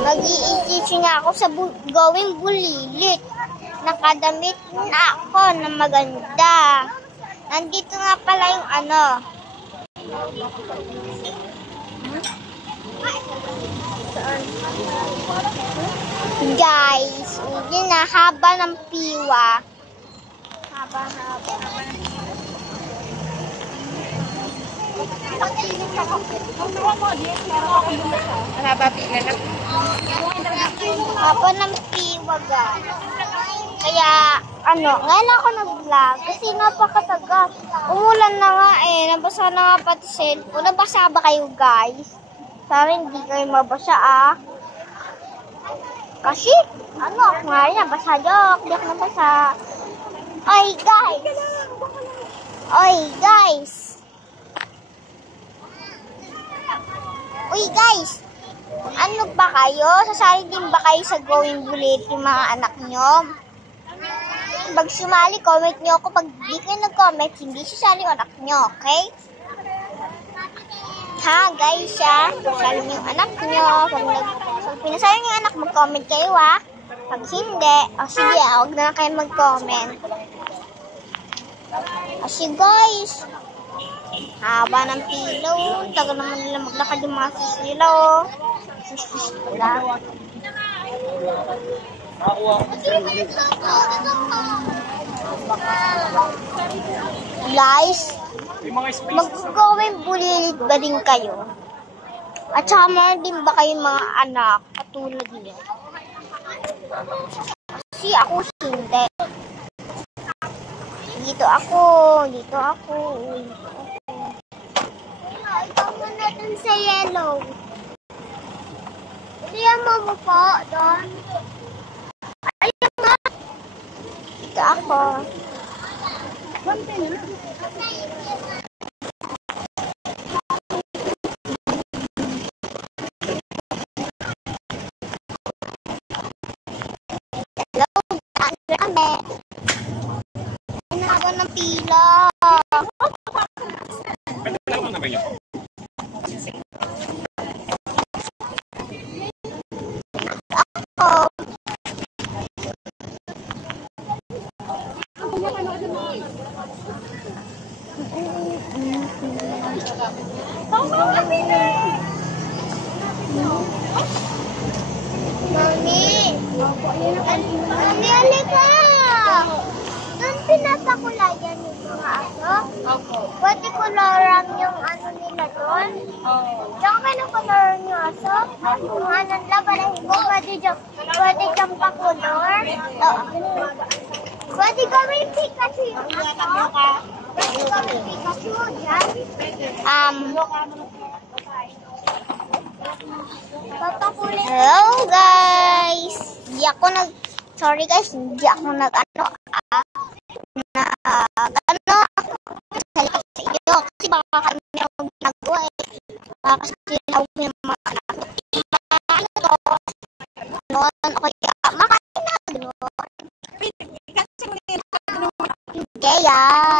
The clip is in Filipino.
Mag-i-teaching ako sa gawing bulilit. Nakadamit na ako na maganda. Nandito nga pala yung ano. Saan? Guys, yun na, haba ng piwa. Haba. Haba ng piwa, guys. Kaya, ngayon ako nag-vlog kasi napakatagal. Umulan na nga nabasa na nga pati cellphone. Nabasa ba kayo, guys? Sana hindi kayo mabasa, Kasi, ako nga rin, nabasa joke. Di ako nabasa. Oy, guys. Uy, guys. Ano ba kayo? Sasali din ba kayo sa Going Bulilit yung mga anak nyo? Pag sumali, comment nyo ako. Pag di kayo nag-comment, hindi sasali yung anak nyo, okay? Ha, guys, sasali nyo yung anak nyo. Pag pinasali nyo yung anak, mag-comment kayo, Pag hindi, sige, huwag na lang kayo mag-comment. Kasi, guys, haba ng pila, tagal naman nila maglakad yung mga sila, Sis pala. Guys, mag-going bulilit ba din kayo? At saka meron din ba kayong mga anak katulad niyo? Kasi ako hindi. Dito ako. Ikaw muna dun sa yellow. Diyan mo po, doon. Ayun nga. Dito ako. Hello, kami. Haba ng pila. Mami, halika! Doon pinapakulayan yung mga aso? Opo. Pwede kularan yung nila doon? Oo. Diyan ka na kularan yung aso? Yung nila, parahin mo, pwede dyan pakulor? Oo. Pwede gawin Pikachu yung aso? Pwede gawin Pikachu dyan? Hello guys! Sorry guys, hindi ako salita sa inyo kasi baka kami ang ginagawa kasi tinawag niyo mga anak ko. Kaya makain na gano'n. Kaya